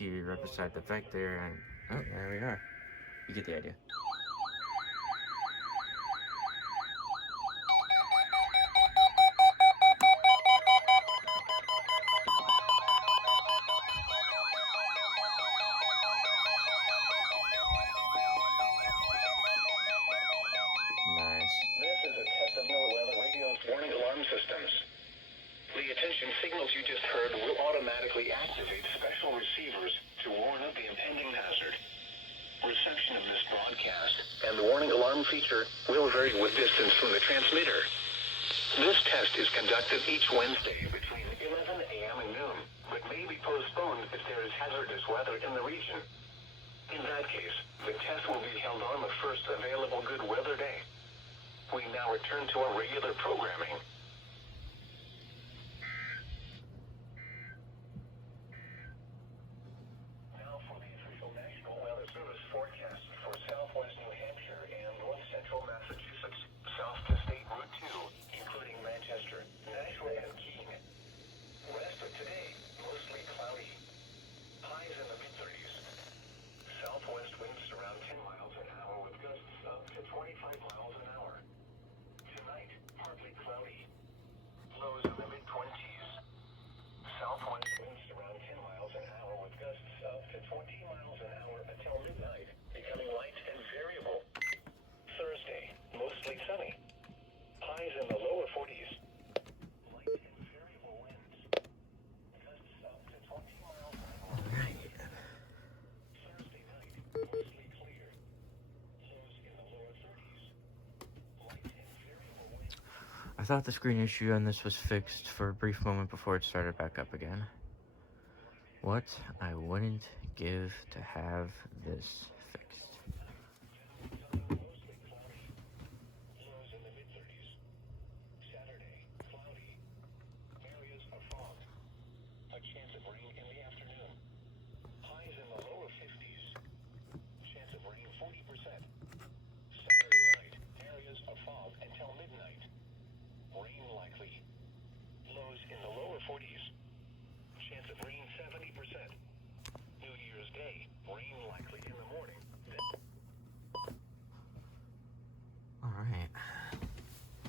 here right beside the vector, and oh, there we are. You get the idea. Nice. This is a test of NOAA radio's warning alarm systems. The attention signals you just heard will automatically activate special receivers to warn of the impending hazard. Reception of this broadcast and the warning alarm feature will vary with distance from the transmitter. This test is conducted each Wednesday between 11 a.m. and noon, but may be postponed if there is hazardous weather in the region. In that case, the test will be held on the first available good weather day. We now return to our regular programming. Now for the official National Weather Service forecast for southwest New Hampshire and north central Massachusetts, south to State Route 2, including Manchester, Nashua, and Keene. Rest of today, mostly cloudy. Highs in the mid-30s. Southwest winds around 10 miles an hour with gusts up to 25 miles an hour. Tonight, partly cloudy. Lows in the mid-20s. Southwest winds around 10 miles an hour with gusts up to 20 miles an hour until midnight, becoming light and variable. Thursday, mostly sunny. Highs in the lower 40s. Light and variable winds. Gusts up to 20 miles an hour. Thursday night, mostly clear. Lows in the lower 30s. Light and variable winds. I thought the screen issue on this was fixed for a brief moment before it started back up again. What I wouldn't give to have this fixed. Mostly cloudy. Lows in the mid-30s. Saturday, cloudy. Areas of fog. A chance of rain in the afternoon. Highs in the lower 50s. Chance of rain 40%. Saturday night, areas of fog until midnight. Rain likely. Lows in the lower 40s.